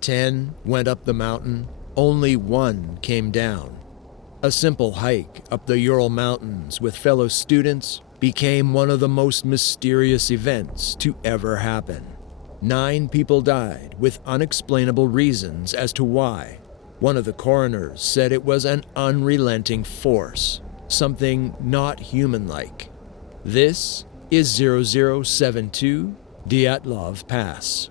10 went up the mountain, only 1 came down. A simple hike up the Ural Mountains with fellow students became one of the most mysterious events to ever happen. 9 people died with unexplainable reasons as to why. One of the coroners said it was an unrelenting force, something not human-like. This is 0072 Dyatlov Pass.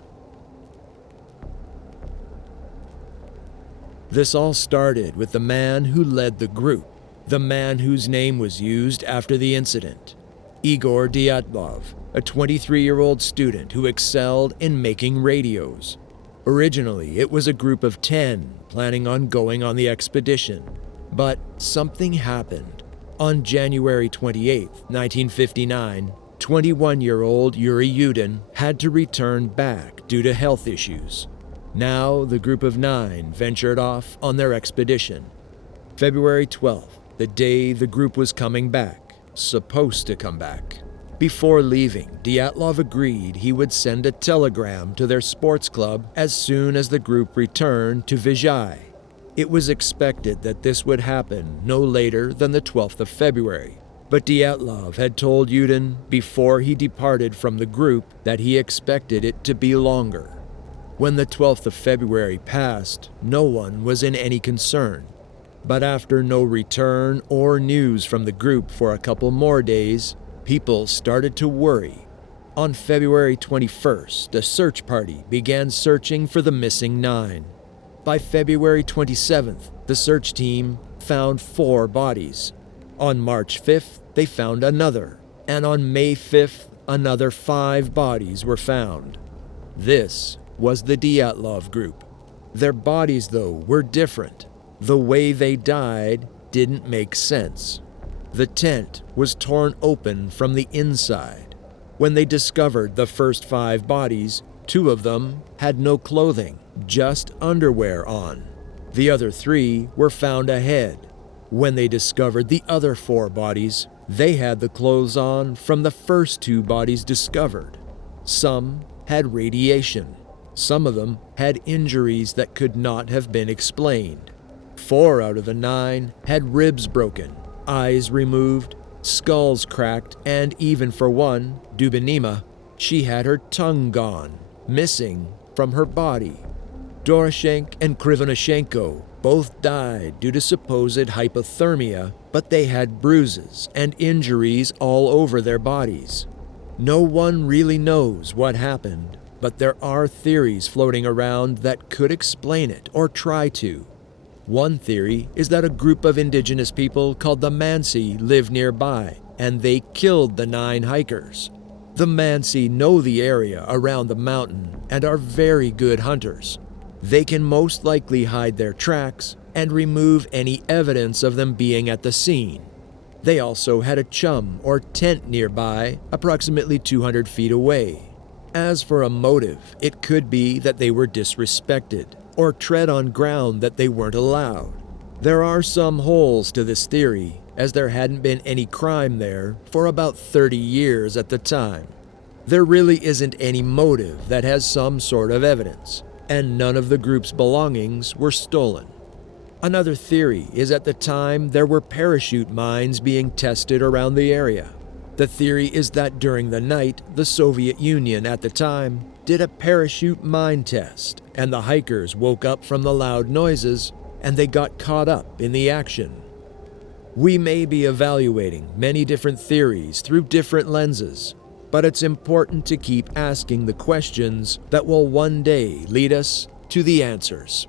This all started with the man who led the group, the man whose name was used after the incident, Igor Dyatlov, a 23-year-old student who excelled in making radios. Originally, it was a group of 10 planning on going on the expedition, but something happened. On January 28, 1959, 21-year-old Yuri Yudin had to return back due to health issues. Now, the group of 9 ventured off on their expedition. February 12th, the day the group was coming back, supposed to come back. Before leaving, Dyatlov agreed he would send a telegram to their sports club as soon as the group returned to Vizhai. It was expected that this would happen no later than the 12th of February, but Dyatlov had told Yudin before he departed from the group that he expected it to be longer. When the 12th of February passed, no one was in any concern. But after no return or news from the group for a couple more days, people started to worry. On February 21st, a search party began searching for the missing 9. By February 27th, the search team found 4 bodies. On March 5th, they found another, and on May 5th, another 5 bodies were found. This was the Dyatlov group. Their bodies, though, were different. The way they died didn't make sense. The tent was torn open from the inside. When they discovered the first 5 bodies, 2 of them had no clothing, just underwear on. The other 3 were found ahead. When they discovered the other 4 bodies, they had the clothes on from the first 2 bodies discovered. Some had radiation. Some of them had injuries that could not have been explained. 4 out of the 9 had ribs broken, eyes removed, skulls cracked, and even for one, Dubinima, she had her tongue gone, missing from her body. Doroshenko and Krivonoshenko both died due to supposed hypothermia, but they had bruises and injuries all over their bodies. No one really knows what happened, but there are theories floating around that could explain it or try to. One theory is that a group of indigenous people called the Mansi live nearby, and they killed the 9 hikers. The Mansi know the area around the mountain and are very good hunters. They can most likely hide their tracks and remove any evidence of them being at the scene. They also had a chum or tent nearby, approximately 200 feet away. As for a motive, it could be that they were disrespected or tread on ground that they weren't allowed. There are some holes to this theory, as there hadn't been any crime there for about 30 years at the time. There really isn't any motive that has some sort of evidence, and none of the group's belongings were stolen. Another theory is at the time there were parachute mines being tested around the area. The theory is that during the night, the Soviet Union at the time did a parachute mine test, and the hikers woke up from the loud noises and they got caught up in the action. We may be evaluating many different theories through different lenses, but it's important to keep asking the questions that will one day lead us to the answers.